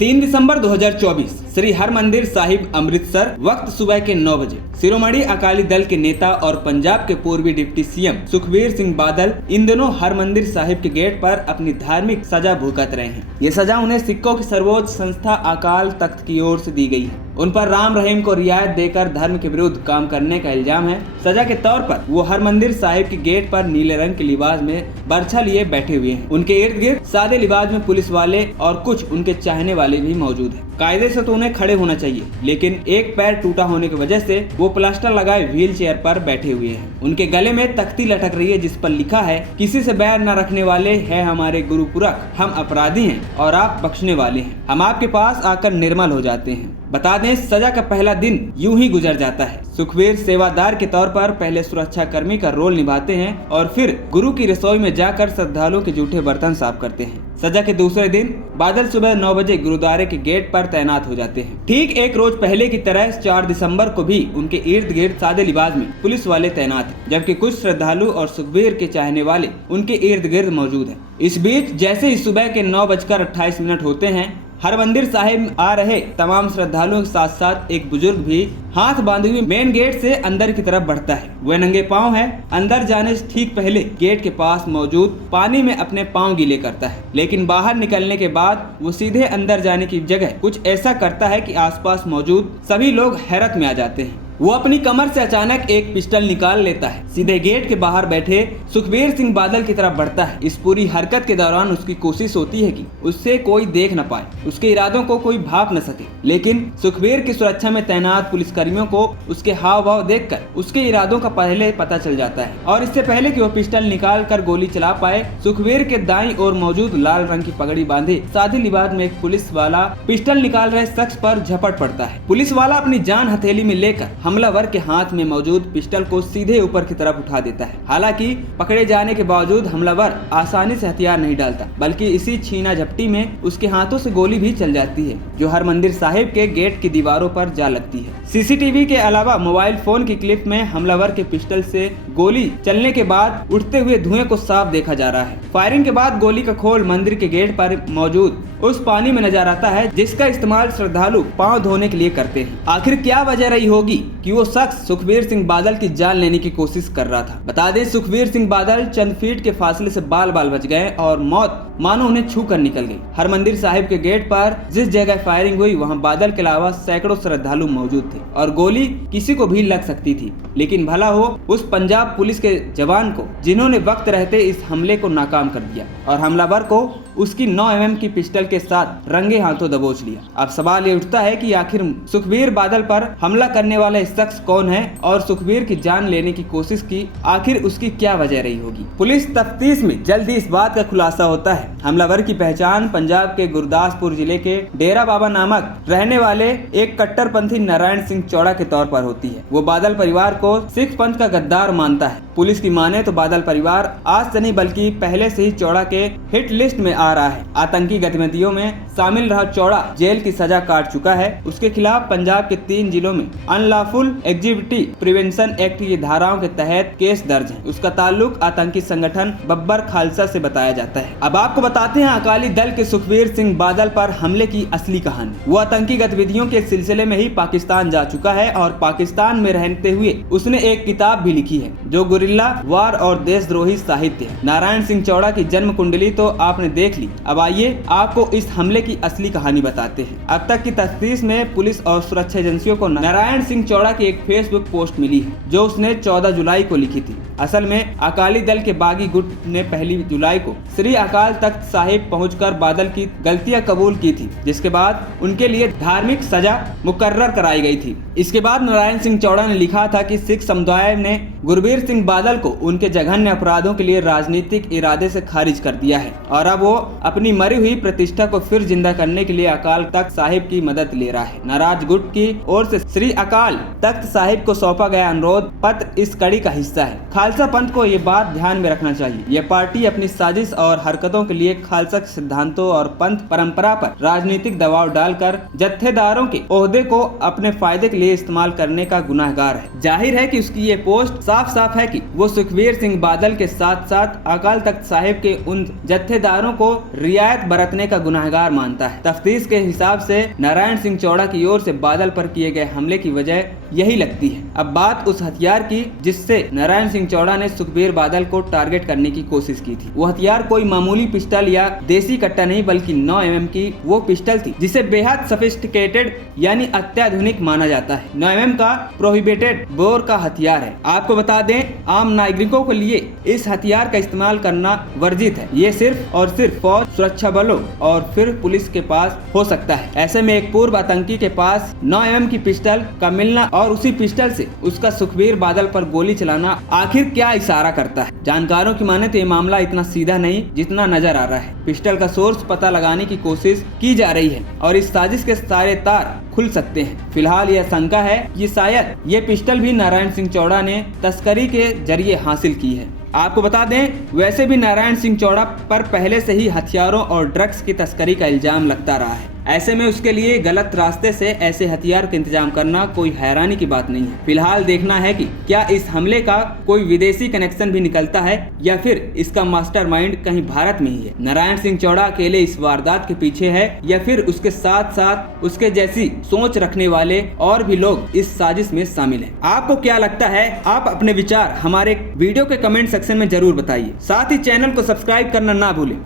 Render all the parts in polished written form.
3 दिसंबर 2024 श्री हरमंदिर साहिब अमृतसर, वक्त सुबह के 9 बजे। शिरोमणि अकाली दल के नेता और पंजाब के पूर्वी डिप्टी सीएम सुखबीर सिंह बादल इन दिनों हरमंदिर साहिब के गेट पर अपनी धार्मिक सजा भुगत रहे हैं। ये सजा उन्हें सिखों की सर्वोच्च संस्था अकाल तख्त की ओर से दी गई है। उन पर राम रहीम को रियायत देकर धर्म के विरुद्ध काम करने का इल्जाम है। सजा के तौर पर वो हरमंदिर साहिब के गेट पर नीले रंग के लिबास में बर्छा लिए बैठे हुए हैं। उनके इर्द गिर्द सादे लिबास में पुलिस वाले और कुछ उनके चाहने वाले भी मौजूद हैं। कायदे से तो उन्हें खड़े होना चाहिए, लेकिन एक पैर टूटा होने की वजह से वो प्लास्टर लगाए व्हील चेयर पर बैठे हुए हैं। उनके गले में तख्ती लटक रही है जिस पर लिखा है, किसी से बैर न रखने वाले हैं हमारे गुरु पुरख, हम अपराधी हैं और आप बख्शने वाले हैं, हम आपके पास आकर निर्मल हो जाते हैं। बता दें, सजा का पहला दिन यूं ही गुजर जाता है। सुखबीर सेवादार के तौर पर पहले सुरक्षा कर्मी का रोल निभाते हैं और फिर गुरु की रसोई में जाकर श्रद्धालुओं के जूठे बर्तन साफ करते हैं। सजा के दूसरे दिन बादल सुबह 9 बजे गुरुद्वारे के गेट पर तैनात हो जाते हैं। ठीक एक रोज पहले की तरह 4 दिसंबर को भी उनके इर्द गिर्द सादे लिबास में पुलिस वाले तैनात हैं, जबकि कुछ श्रद्धालु और सुखबीर के चाहने वाले उनके इर्द गिर्द मौजूद हैं। इस बीच जैसे ही सुबह के 9:28 होते हैं, हरमंदिर साहिब आ रहे तमाम श्रद्धालुओं के साथ साथ एक बुजुर्ग भी हाथ बांधे हुए मेन गेट से अंदर की तरफ बढ़ता है। वह नंगे पांव है। अंदर जाने से ठीक पहले गेट के पास मौजूद पानी में अपने पांव गीले करता है, लेकिन बाहर निकलने के बाद वो सीधे अंदर जाने की जगह कुछ ऐसा करता है कि आसपास मौजूद सभी लोग हैरत में आ जाते हैं। वो अपनी कमर से अचानक एक पिस्टल निकाल लेता है, सीधे गेट के बाहर बैठे सुखबीर सिंह बादल की तरफ बढ़ता है। इस पूरी हरकत के दौरान उसकी कोशिश होती है कि उससे कोई देख न पाए, उसके इरादों को कोई भाप न सके, लेकिन सुखबीर की सुरक्षा में तैनात पुलिसकर्मियों को उसके हाव भाव देखकर उसके इरादों का पहले पता चल जाता है और इससे पहले कि वो पिस्टल निकाल कर गोली चला पाए, सुखबीर के दाईं ओर मौजूद लाल रंग की पगड़ी बांधे सादे लिबास में एक पुलिस वाला पिस्टल निकाल रहे शख्स पर झपट पड़ता है। पुलिस वाला अपनी जान हथेली में लेकर हमलावर के हाथ में मौजूद पिस्टल को सीधे ऊपर की तरफ उठा देता है। हालांकि पकड़े जाने के बावजूद हमलावर आसानी से हथियार नहीं डालता, बल्कि इसी छीना झपटी में उसके हाथों से गोली भी चल जाती है, जो हरमंदिर साहिब के गेट की दीवारों पर जा लगती है। सीसीटीवी के अलावा मोबाइल फोन की क्लिप में हमलावर के पिस्टल से गोली चलने के बाद उठते हुए धुएं को साफ देखा जा रहा है। फायरिंग के बाद गोली का खोल मंदिर के गेट पर मौजूद उस पानी में नजर आता है जिसका इस्तेमाल श्रद्धालु पांव धोने के लिए करते हैं। आखिर क्या वजह रही होगी कि वो शख्स सुखबीर सिंह बादल की जान लेने की कोशिश कर रहा था? बता दें, सुखबीर सिंह बादल चंद फीट के फासले से बाल बाल बच गए और मौत मानो उन्हें छू कर निकल गई। हरमंदिर साहिब के गेट पर जिस जगह फायरिंग हुई वहां बादल के अलावा सैकड़ों श्रद्धालु मौजूद थे और गोली किसी को भी लग सकती थी, लेकिन भला हो उस पंजाब पुलिस के जवान को जिन्होंने वक्त रहते इस हमले को नाकाम कर दिया और हमलावर को उसकी 9 mm की पिस्टल के साथ रंगे हाथों दबोच लिया। अब सवाल ये उठता है कि आखिर सुखबीर बादल पर हमला करने वाला शख्स कौन है और सुखबीर की जान लेने की कोशिश की आखिर उसकी क्या वजह रही होगी? पुलिस तफ्तीश में जल्द ही इस बात का खुलासा होता है। हमलावर की पहचान पंजाब के गुरदासपुर जिले के डेरा बाबा नामक रहने वाले एक कट्टरपंथी नारायण सिंह चौड़ा के तौर पर होती है। वो बादल परिवार को सिख पंथ का गद्दार मानता है। पुलिस की माने तो बादल परिवार आज से नहीं बल्कि पहले से ही चौड़ा के हिट लिस्ट में आ रहा है। आतंकी गतिविधियों में शामिल रहा चौड़ा जेल की सजा काट चुका है। उसके खिलाफ पंजाब के 3 जिलों में अनलॉफुल एक्टिविटी प्रिवेंशन एक्ट की धाराओं के तहत केस दर्ज है। उसका ताल्लुक आतंकी संगठन बब्बर खालसा से बताया जाता है। अब आपको बताते हैं अकाली दल के सुखबीर सिंह बादल पर हमले की असली कहानी। वो आतंकी गतिविधियों के सिलसिले में ही पाकिस्तान जा चुका है और पाकिस्तान में रहते हुए उसने एक किताब भी लिखी है जो गुरिल्ला वार और देशद्रोही साहित्य है। नारायण सिंह चौड़ा की जन्म कुंडली तो आपने देख ली, अब आइए आपको इस हमले की असली कहानी बताते हैं। अब तक की तफ्तीश में पुलिस और सुरक्षा एजेंसियों को नारायण सिंह चौड़ा की एक फेसबुक पोस्ट मिली है जो उसने 14 जुलाई को लिखी थी। असल में अकाली दल के बागी गुट ने 1 जुलाई को श्री अकाल तख्त साहिब पहुंचकर बादल की गलतियां कबूल की थी, जिसके बाद उनके लिए धार्मिक सजा मुकर्रर कराई गई थी। इसके बाद नारायण सिंह चौड़ा ने लिखा था कि सिख समुदाय ने गुरबीर सिंह बादल को उनके जघन्य अपराधों के लिए राजनीतिक इरादे से खारिज कर दिया है और अब वो अपनी मरी हुई प्रतिष्ठा को फिर जिंदा करने के लिए अकाल तख्त साहिब की मदद ले रहा है। नाराज गुट की ओर से श्री अकाल तख्त साहिब को सौंपा गया अनुरोध पत्र इस कड़ी का हिस्सा है। खालसा पंथ को ये बात ध्यान में रखना चाहिए, यह पार्टी अपनी साजिश और हरकतों के लिए खालसा के सिद्धांतों और पंथ परंपरा पर राजनीतिक दबाव डालकर जत्थेदारों के ओहदे को अपने फायदे के लिए इस्तेमाल करने का गुनाहगार है। जाहिर है कि उसकी ये पोस्ट साफ साफ है कि वो सुखबीर सिंह बादल के साथ साथ अकाल तख्त साहिब के उन जत्थेदारों को रियायत बरतने का गुनाहगार मानता है। तफ्तीश के हिसाब से नारायण सिंह चौड़ा की ओर से बादल पर किए गए हमले की वजह यही लगती है। अब बात उस हथियार की जिससे नारायण सिंह चौड़ा ने सुखबीर बादल को टारगेट करने की कोशिश की थी। वो हथियार कोई मामूली पिस्टल या देसी कट्टा नहीं बल्कि 9 mm की वो पिस्टल थी जिसे बेहद सोफिस्टिकेटेड यानी अत्याधुनिक माना जाता है। 9 mm का प्रोहिबिटेड बोर का हथियार है। आपको बता दें, आम नागरिकों के लिए इस हथियार का इस्तेमाल करना वर्जित है। ये सिर्फ और सिर्फ फौज, सुरक्षा बलों और फिर पुलिस के पास हो सकता है। ऐसे में एक पूर्व आतंकी के पास 9 mm की पिस्टल का मिलना और उसी पिस्टल से उसका सुखबीर बादल पर गोली चलाना आखिर क्या इशारा करता है? जानकारों की माने तो ये मामला इतना सीधा नहीं जितना नजर आ रहा है। पिस्टल का सोर्स पता लगाने की कोशिश की जा रही है और इस साजिश के सारे तार खुल सकते हैं। फिलहाल यह शंका है कि शायद ये पिस्टल भी नारायण सिंह चौड़ा ने तस्करी के जरिए हासिल की है। आपको बता दें, वैसे भी नारायण सिंह चौड़ा पर पहले से ही हथियारों और ड्रग्स की तस्करी का इल्जाम लगता रहा है। ऐसे में उसके लिए गलत रास्ते से ऐसे हथियार का इंतजाम करना कोई हैरानी की बात नहीं है। फिलहाल देखना है कि क्या इस हमले का कोई विदेशी कनेक्शन भी निकलता है या फिर इसका मास्टरमाइंड कहीं भारत में ही है। नारायण सिंह चौड़ा अकेले इस वारदात के पीछे है या फिर उसके साथ साथ उसके जैसी सोच रखने वाले और भी लोग इस साजिश में शामिल हैं। आपको क्या लगता है? आप अपने विचार हमारे वीडियो के कमेंट सेक्शन में जरूर बताइए। साथ ही चैनल को सब्सक्राइब करना ना भूलें।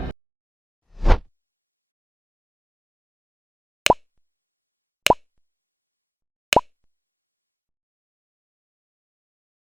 धन्यवाद।